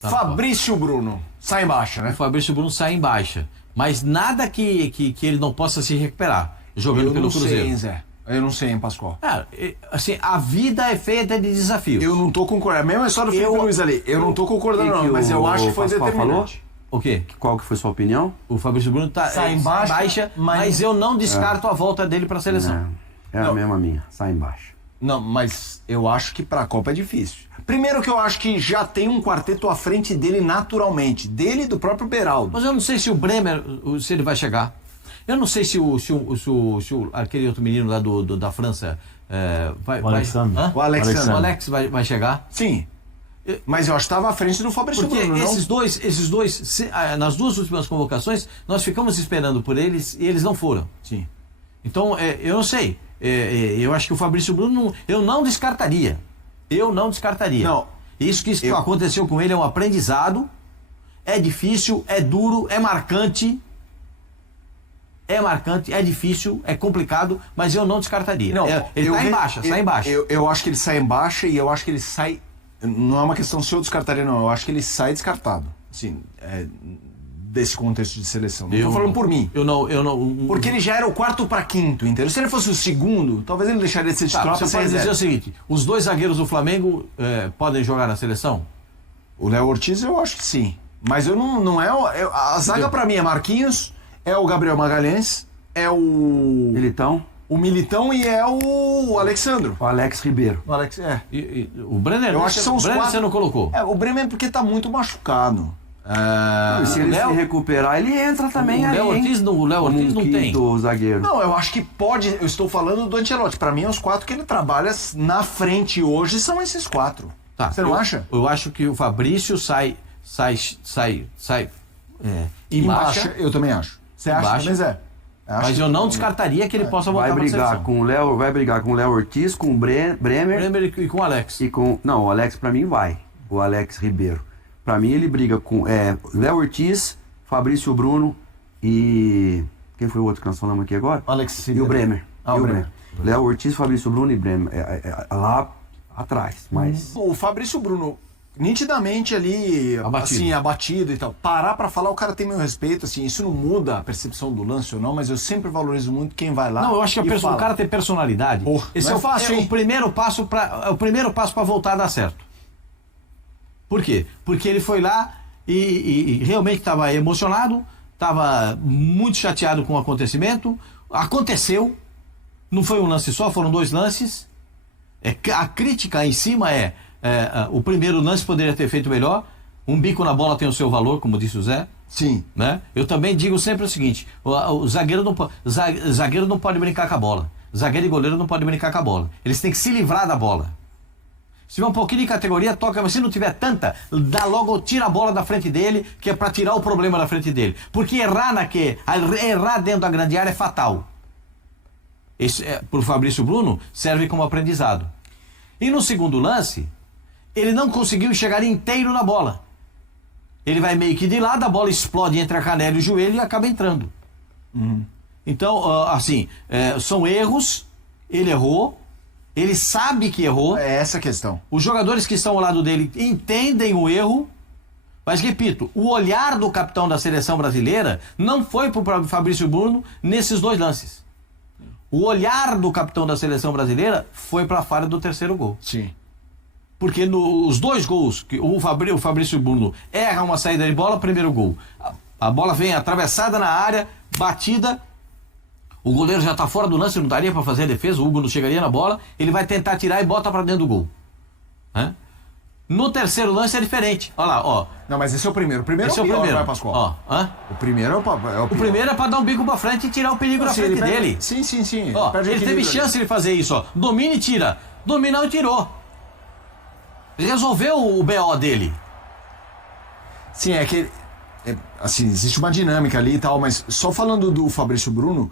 Tá, Fabrício Bruno, sai em baixa, né? o Fabrício Bruno sai em baixa. Mas nada que ele não possa se recuperar jogando pelo Cruzeiro. Eu não sei, hein, Zé. Eu não sei, hein, Pascoal. Assim, a vida é feita de desafios. Eu não tô concordando. A mesma história do Felipe Luiz ali. Eu não tô concordando, não, mas eu acho que foi Pascoal determinante. O quê? Qual que foi sua opinião? O Fabrício Bruno Sai em baixa, mas eu não descarto a volta dele para a seleção. É a mesma minha, sai embaixo. Não, mas eu acho que pra Copa é difícil. Primeiro que eu acho que já tem um quarteto à frente dele naturalmente. Dele e do próprio Beraldo. Mas eu não sei se o Bremer, se ele vai chegar. Eu não sei se aquele outro menino lá da França vai... O Alexandre. Hã? O Alexandre. O Alex vai chegar. Sim. Mas eu acho que estava à frente do Fabrício Porque Bruno, não? esses dois, nas duas últimas convocações, nós ficamos esperando por eles e eles não foram. Sim. Então, eu não sei. Eu acho que o Fabrício Bruno, eu não descartaria. Eu não descartaria. Não. Isso que aconteceu com ele é um aprendizado. É difícil, é duro, é marcante. É marcante, é difícil, é complicado, mas eu não descartaria. Não, ele está em baixa, sai em baixa. Eu acho que ele sai em baixa e eu acho que ele sai... Não é uma questão se eu descartaria, não. Eu acho que ele sai descartado. Assim, desse contexto de seleção. Não tô falando por mim. Eu não. Porque ele já era o quarto para quinto, entendeu? Se ele fosse o segundo, talvez ele deixaria de ser titular para Você pode dizer o seguinte, os dois zagueiros do Flamengo podem jogar na seleção? O Léo Ortiz eu acho que sim. Mas eu não é... a zaga para mim é Marquinhos, é o Gabriel Magalhães, é o... Militão? O Militão e é o Alexandro. O Alex Ribeiro. O Alex, O Brenner, eu acho que são os Brenner quatro. Você não colocou? O Bremer é porque tá muito machucado. E se ele se recuperar, ele entra também aí, O Léo Ortiz não tem. Quinto zagueiro. Não, eu acho que pode... Eu estou falando do Ancelotti. Para mim, os quatro que ele trabalha na frente hoje são esses quatro. Tá, Você não acha? Eu acho que o Fabrício sai em baixa. Eu também acho. Você acha Embaixo. também, Zé? Mas eu não descartaria que ele possa voltar Vai para a brigar seleção. com o Léo, vai brigar com o Léo Ortiz, com o Bremer Bremer e com o Alex. e com... Não, o Alex pra mim vai. O Alex Ribeiro. Pra mim ele briga com Léo Ortiz, Fabrício Bruno e... Quem foi o outro que nós falamos aqui agora? Alex E o Bremer. Ah, o Bremer. Léo Ortiz, Fabrício Bruno e Bremer. Lá atrás, mas... O Fabrício Bruno, nitidamente ali, Abatido. assim, abatido e tal. Parar pra falar, o cara tem meu respeito, assim, isso não muda a percepção do lance ou não, mas eu sempre valorizo muito quem vai lá. Não, eu acho que e o fala. cara tem personalidade. Esse não é é fácil, hein? o primeiro passo para voltar a dar certo. Por quê? Porque ele foi lá e realmente estava emocionado, estava muito chateado com o acontecimento. Aconteceu, não foi um lance só, foram dois lances. A crítica em cima o primeiro lance poderia ter feito melhor. Um bico na bola tem o seu valor, como disse o Zé. Sim. Né? Eu também digo sempre o seguinte: o zagueiro não pode brincar com a bola. Zagueiro e goleiro não podem brincar com a bola. Eles têm que se livrar da bola. Se tiver um pouquinho de categoria, toca, mas se não tiver tanta, tira a bola da frente dele, que é para tirar o problema da frente dele. Porque errar dentro da grande área é fatal. Isso, para o Fabrício Bruno, serve como aprendizado. E no segundo lance, ele não conseguiu chegar inteiro na bola. Ele vai meio que de lado, a bola explode entre a canela e o joelho e acaba entrando. Então, são erros, ele errou, ele sabe que errou. É essa a questão. Os jogadores que estão ao lado dele entendem o erro, mas repito, o olhar do capitão da seleção brasileira não foi para o Fabrício Bruno nesses dois lances. O olhar do capitão da seleção brasileira foi para a falha do terceiro gol. Sim. Porque os dois gols, que o Fabrício Bruno erra uma saída de bola, primeiro gol. A bola vem atravessada na área, batida, o goleiro já está fora do lance, não daria para fazer a defesa, o Hugo não chegaria na bola, ele vai tentar tirar e bota para dentro do gol. No terceiro lance é diferente. Olha lá, ó. Não, mas esse é o primeiro. O primeiro Esse é o pior, primeiro. vai, Pascoal? Ó, O primeiro é o pior. o primeiro é para dar um bico para frente e tirar o perigo da frente dele. Sim. Ó, Perde o ele teve equilíbrio chance de fazer isso, ó. Domina e tira. Dominou e tirou. Resolveu o BO dele. Sim, é que... assim, existe uma dinâmica ali e tal, mas só falando do Fabrício Bruno,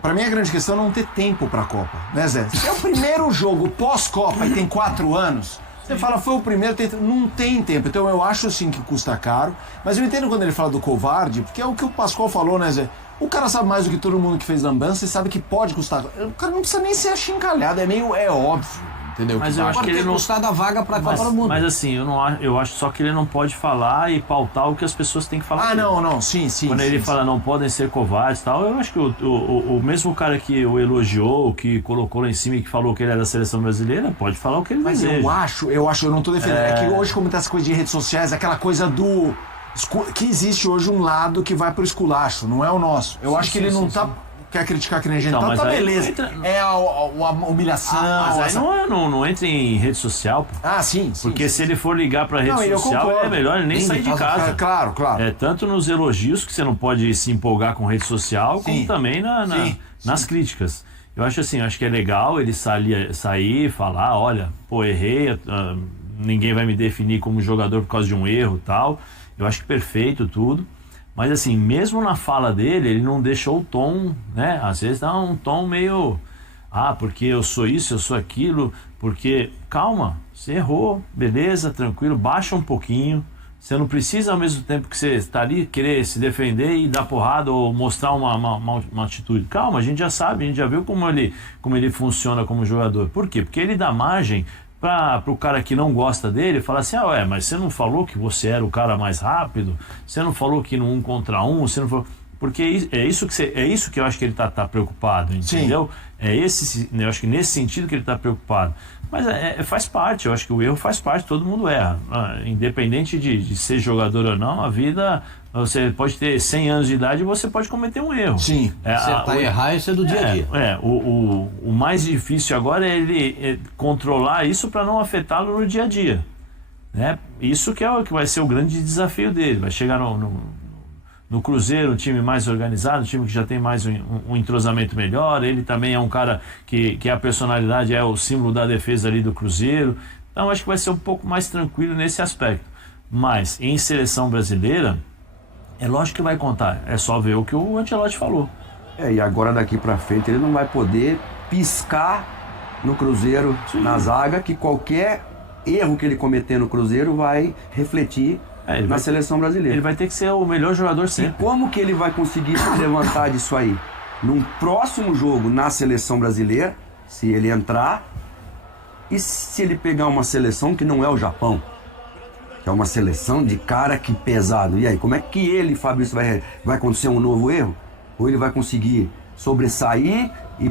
pra mim a grande questão é não ter tempo pra Copa, né, Zé? Se é o primeiro jogo pós-Copa e tem 4 anos, você fala, foi o primeiro, não tem tempo. Então eu acho sim que custa caro, mas eu entendo quando ele fala do covarde, porque é o que o Pascoal falou, né, Zé? O cara sabe mais do que todo mundo que fez lambança e sabe que pode custar. O cara não precisa nem ser achincalhado, é óbvio. entendeu? Mas eu acho Pode que ter ele não... custado a vaga para a Copa do Mundo. Mas assim, eu acho só que ele não pode falar e pautar o que as pessoas têm que falar. Não, sim. Quando ele fala não podem ser covardes e tal, eu acho que o mesmo cara que o elogiou, que colocou lá em cima e que falou que ele era da seleção brasileira, pode falar o que ele Mas deseja. eu não tô defendendo. É que hoje, como tá essa coisa de redes sociais, aquela coisa do... que existe hoje um lado que vai pro esculacho, não é o nosso. Eu acho que ele não tá... Quer criticar que nem a gente Então, tá, mas tá aí beleza. entra- É a humilhação. Mas aí não entra em rede social, pô. Sim. Porque se ele for ligar pra rede eu social, concordo. é melhor ele nem sair de casa. Claro. É tanto nos elogios, que você não pode se empolgar com rede social, como também nas críticas. Eu acho assim, que é legal ele sair, falar, olha, pô, errei, ninguém vai me definir como jogador por causa de um erro e tal. Eu acho que perfeito tudo. Mas assim, mesmo na fala dele, ele não deixou o tom, né? Às vezes dá um tom meio... porque eu sou isso, eu sou aquilo, porque... Calma, você errou, beleza, tranquilo, baixa um pouquinho. Você não precisa, ao mesmo tempo que você está ali, querer se defender e dar porrada ou mostrar uma atitude. Calma, a gente já sabe, a gente já viu como ele funciona como jogador. Por quê? Porque ele dá margem para o cara que não gosta dele falar assim, mas você não falou que você era o cara mais rápido? Você não falou que no 1 contra 1? Você não falou... Porque é isso que eu acho que ele tá preocupado, entendeu? Eu acho que nesse sentido que ele tá preocupado. Mas faz parte, eu acho que o erro faz parte, todo mundo erra. Independente de ser jogador ou não, a vida, você pode ter 100 anos de idade e você pode cometer um erro. Sim. Acertar e errar, isso é do dia a dia. O mais difícil agora é ele controlar isso para não afetá-lo no dia a dia. Né? Isso que é o que vai ser o grande desafio dele. Vai chegar no Cruzeiro, um time mais organizado, um time que já tem mais um entrosamento melhor. Ele também é um cara que a personalidade é o símbolo da defesa ali do Cruzeiro. Então acho que vai ser um pouco mais tranquilo nesse aspecto. Mas em seleção brasileira, é lógico que vai contar. É só ver o que o Ancelotti falou. E agora daqui pra frente ele não vai poder piscar no Cruzeiro, na zaga, que qualquer erro que ele cometer no Cruzeiro vai refletir na seleção brasileira. Ele vai ter que ser o melhor jogador sempre. E como que ele vai conseguir se levantar disso aí? Num próximo jogo na seleção brasileira, se ele entrar, e se ele pegar uma seleção que não é o Japão, que é uma seleção de cara que pesado. E aí, como é que ele, Fabrício, vai acontecer um novo erro? Ou ele vai conseguir sobressair e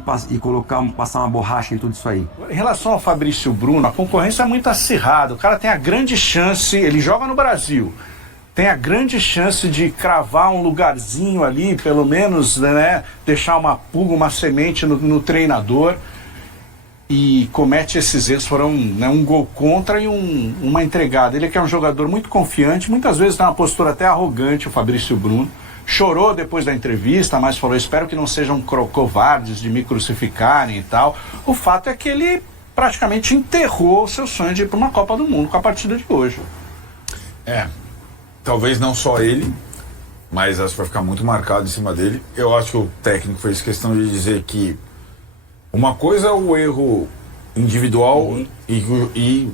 passar uma borracha em tudo isso aí? Em relação ao Fabrício Bruno, a concorrência é muito acirrada. O cara tem a grande chance, ele joga no Brasil, tem a grande chance de cravar um lugarzinho ali, pelo menos, né, deixar uma pulga, uma semente no treinador, e comete esses erros. Foram, né, um gol contra e uma entregada. Ele que é um jogador muito confiante, muitas vezes tem uma postura até arrogante, o Fabrício Bruno. Chorou depois da entrevista, mas falou, espero que não sejam covardes de me crucificarem e tal. O fato é que ele praticamente enterrou o seu sonho de ir para uma Copa do Mundo com a partida de hoje. Talvez não só ele, mas acho que vai ficar muito marcado em cima dele. Eu acho que o técnico fez questão de dizer que uma coisa é o erro individual e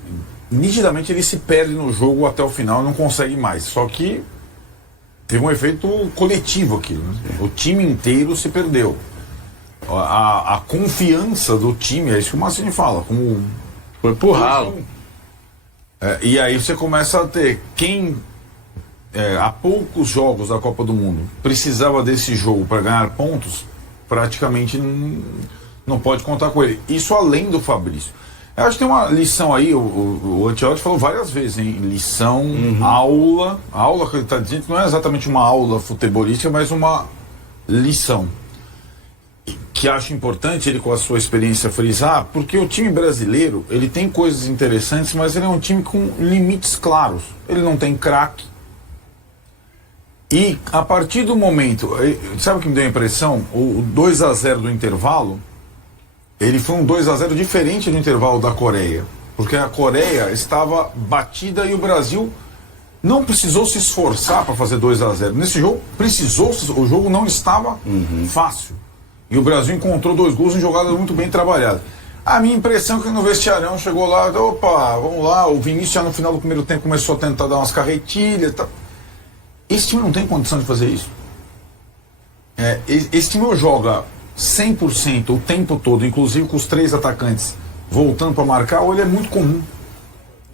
nitidamente ele se perde no jogo até o final e não consegue mais. Só que teve um efeito coletivo aquilo, né? O time inteiro se perdeu. A confiança do time, é isso que o Massini fala, como foi pro ralo. E aí você começa a ter quem há poucos jogos da Copa do Mundo precisava desse jogo para ganhar pontos, praticamente não pode contar com ele. Isso além do Fabrício. Eu acho que tem uma lição aí, o Ancelotti falou várias vezes, hein? Lição, aula que ele está dizendo, não é exatamente uma aula futebolística, mas uma lição. Que acho importante ele, com a sua experiência, frisar, porque o time brasileiro, ele tem coisas interessantes, mas ele é um time com limites claros. Ele não tem craque. E a partir do momento, sabe o que me deu a impressão? O 2-0 do intervalo, ele foi um 2-0 diferente do intervalo da Coreia, porque a Coreia estava batida e o Brasil não precisou se esforçar para fazer 2-0. Nesse jogo, o jogo não estava fácil. E o Brasil encontrou 2 gols em jogadas muito bem trabalhadas. A minha impressão é que no vestiário chegou lá, opa, vamos lá, o Vinícius já no final do primeiro tempo começou a tentar dar umas carretilhas. Tá. Esse time não tem condição de fazer isso. Esse time joga 100% o tempo todo, inclusive com os 3 atacantes voltando para marcar, ou ele é muito comum.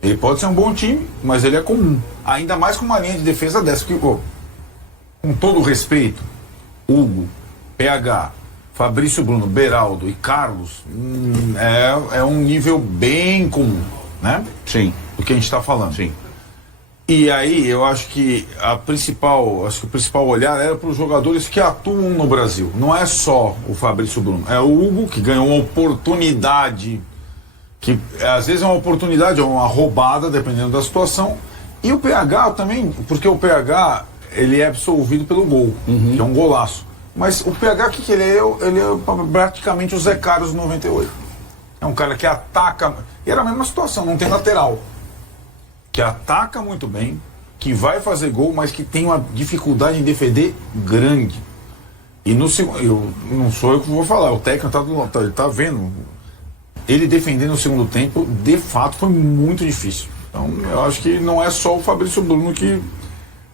Ele pode ser um bom time, mas ele é comum. Ainda mais com uma linha de defesa dessa. Porque, com todo o respeito, Hugo, PH, Fabrício Bruno, Beraldo e Carlos, é um nível bem comum, né? Sim. Do que a gente está falando. Sim. E aí eu acho que o principal olhar era para os jogadores que atuam no Brasil. Não é só o Fabrício Bruno, é o Hugo, que ganhou uma oportunidade, que às vezes é uma oportunidade ou uma roubada, dependendo da situação. E o PH também, porque o PH ele é absolvido pelo gol, que é um golaço. Mas o PH, o que ele é? Ele é praticamente o Zé Carlos 98. É um cara que ataca, e era a mesma situação, não tem lateral. Que ataca muito bem, que vai fazer gol, mas que tem uma dificuldade em defender grande. E no segundo, não sou eu que vou falar, o técnico tá vendo. Ele defender no segundo tempo, de fato, foi muito difícil. Então, eu acho que não é só o Fabrício Bruno que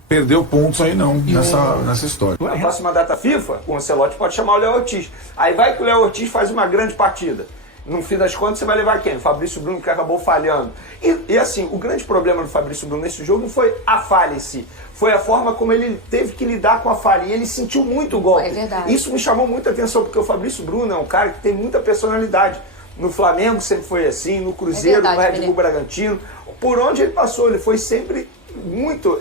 perdeu pontos aí, não, nessa história. Na próxima data FIFA, o Ancelotti pode chamar o Léo Ortiz. Aí vai que o Léo Ortiz faz uma grande partida. No fim das contas, você vai levar quem? O Fabrício Bruno, que acabou falhando. E assim, o grande problema do Fabrício Bruno nesse jogo não foi a falha em si. Foi a forma como ele teve que lidar com a falha. E ele sentiu muito o golpe. É verdade. Isso me chamou muita atenção, porque o Fabrício Bruno é um cara que tem muita personalidade. No Flamengo sempre foi assim, no Cruzeiro, no Red Bull Bragantino. Por onde ele passou, ele foi sempre muito,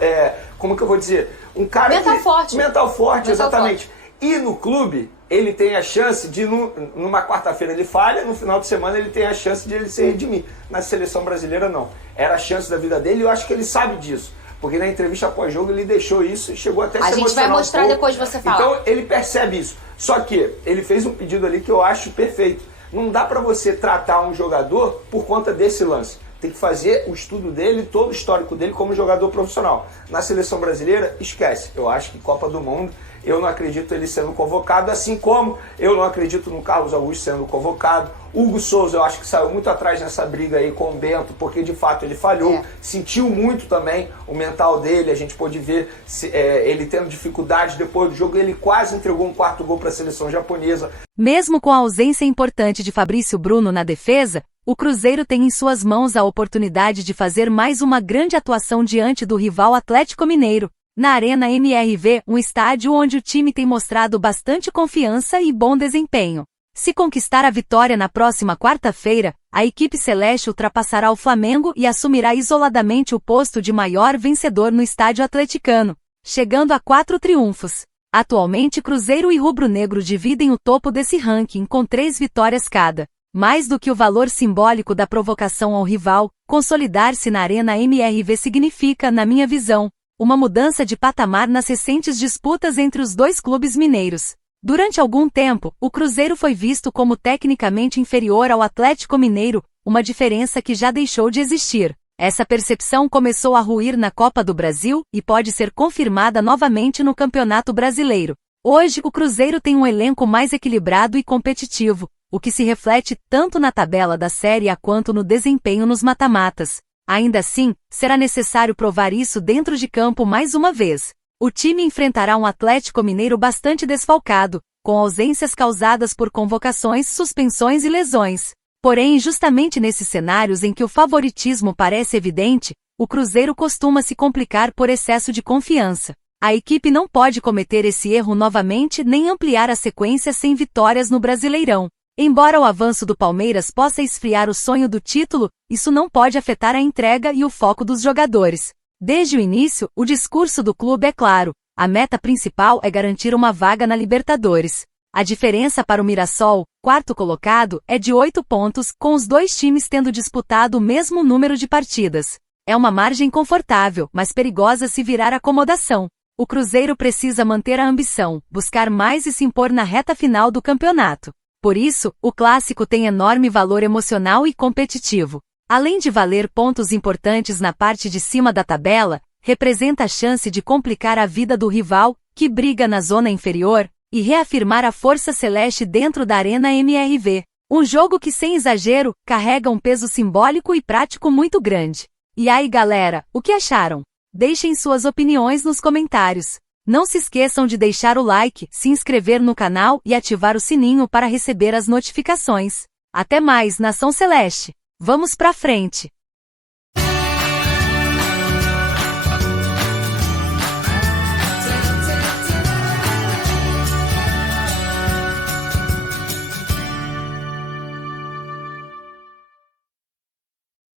como que eu vou dizer? Um cara mental forte. Mental forte, exatamente. E no clube, ele tem a chance de, numa quarta-feira ele falha, no final de semana ele tem a chance de ele se redimir. Na seleção brasileira, não. Era a chance da vida dele e eu acho que ele sabe disso. Porque na entrevista após-jogo ele deixou isso e chegou até a se emocionar. A gente vai mostrar depois você falar. Então ele percebe isso. Só que ele fez um pedido ali que eu acho perfeito. Não dá pra você tratar um jogador por conta desse lance. Tem que fazer o estudo dele, todo o histórico dele como jogador profissional. Na seleção brasileira, esquece. Eu acho que Copa do Mundo, eu não acredito ele sendo convocado, assim como eu não acredito no Carlos Augusto sendo convocado. Hugo Souza, eu acho que saiu muito atrás nessa briga aí com o Bento, porque de fato ele falhou. Sentiu muito também o mental dele, a gente pôde ver ele tendo dificuldade depois do jogo. Ele quase entregou um quarto gol para a seleção japonesa. Mesmo com a ausência importante de Fabrício Bruno na defesa, o Cruzeiro tem em suas mãos a oportunidade de fazer mais uma grande atuação diante do rival Atlético Mineiro, na Arena MRV, um estádio onde o time tem mostrado bastante confiança e bom desempenho. Se conquistar a vitória na próxima quarta-feira, a equipe celeste ultrapassará o Flamengo e assumirá isoladamente o posto de maior vencedor no estádio atleticano, chegando a 4 triunfos. Atualmente, Cruzeiro e Rubro Negro dividem o topo desse ranking com 3 vitórias cada. Mais do que o valor simbólico da provocação ao rival, consolidar-se na Arena MRV significa, na minha visão, uma mudança de patamar nas recentes disputas entre os dois clubes mineiros. Durante algum tempo, o Cruzeiro foi visto como tecnicamente inferior ao Atlético Mineiro, uma diferença que já deixou de existir. Essa percepção começou a ruir na Copa do Brasil e pode ser confirmada novamente no Campeonato Brasileiro. Hoje, o Cruzeiro tem um elenco mais equilibrado e competitivo, o que se reflete tanto na tabela da Série A quanto no desempenho nos mata-matas. Ainda assim, será necessário provar isso dentro de campo mais uma vez. O time enfrentará um Atlético Mineiro bastante desfalcado, com ausências causadas por convocações, suspensões e lesões. Porém, justamente nesses cenários em que o favoritismo parece evidente, o Cruzeiro costuma se complicar por excesso de confiança. A equipe não pode cometer esse erro novamente nem ampliar a sequência sem vitórias no Brasileirão. Embora o avanço do Palmeiras possa esfriar o sonho do título, isso não pode afetar a entrega e o foco dos jogadores. Desde o início, o discurso do clube é claro: a meta principal é garantir uma vaga na Libertadores. A diferença para o Mirassol, quarto colocado, é de 8 pontos, com os dois times tendo disputado o mesmo número de partidas. É uma margem confortável, mas perigosa se virar acomodação. O Cruzeiro precisa manter a ambição, buscar mais e se impor na reta final do campeonato. Por isso, o clássico tem enorme valor emocional e competitivo. Além de valer pontos importantes na parte de cima da tabela, representa a chance de complicar a vida do rival, que briga na zona inferior, e reafirmar a força celeste dentro da Arena MRV. Um jogo que, sem exagero, carrega um peso simbólico e prático muito grande. E aí, galera, o que acharam? Deixem suas opiniões nos comentários. Não se esqueçam de deixar o like, se inscrever no canal e ativar o sininho para receber as notificações. Até mais, Nação Celeste. Vamos pra frente.